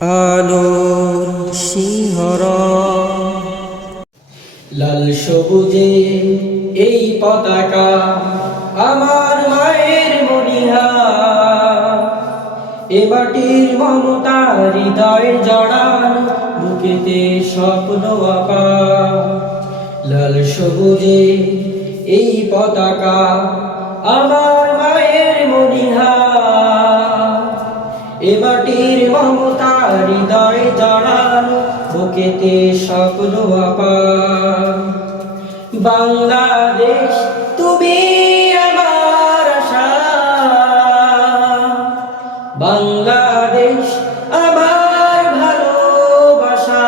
আলোর সিংহর লাল সবুজে এই পতাকা আমার মায়ের মনিহা। এ মাটির মমতা হৃদয় জড়ান বুকেতে স্বপ্ন আঁকা লাল সবুজে এই পতাকা আমার মায়ের মনিহা। এ মাটির মমতা হৃদয় জড়ান বুকেতে স্বপ্ন বাংলাদেশ তুমি আমার বাংলাদেশ আমার ভালোবাসা।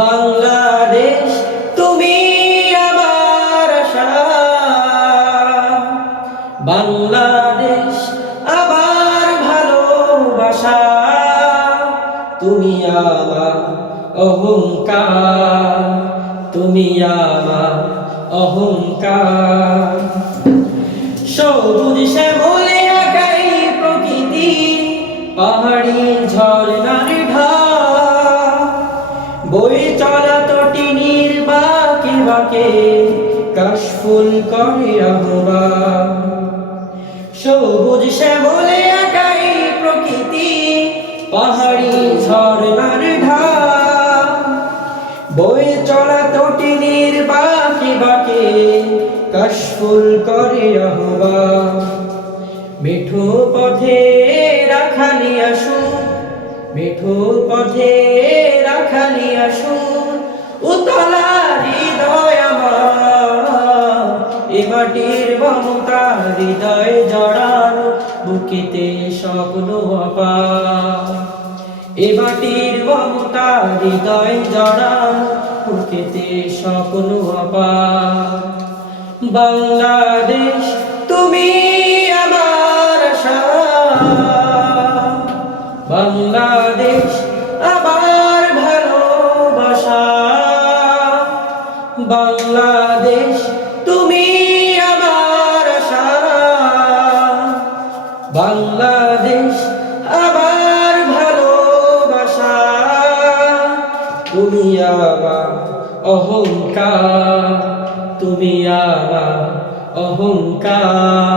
বাংলাদেশ তুমি আমার বাংলাদেশ ভালোবাসা, তুমি আমার অহংকার, তুমি আমার অহংকার। সবুজ শ্যামলে আগাই প্রকৃতি, পাহাড়ি ঝর্ণার বই চলা তটিনীর বাকে বাকে কাশফুল করে আহ্বান সবুজ শ্যামলে আগাই পাহাড়ি ঝর্ণার ঢাক বই চলা তটিনীর বাকে কাশফুল করে আহ্বান মিঠো পথে রাখালি আসুন মিঠো পথে রাখালি আসুন উতলা হৃদয় আমার। এ মাটির মমতা হৃদয় বুকেতে স্বপ্ন এবাটির মমতা হৃদয় জড়ানো বুকেতে আপা। বাংলাদেশ তুমি বাংলাদেশ আবার ভালোবাসা। তুমি আবার অহংকার তুমি আবার অহংকার।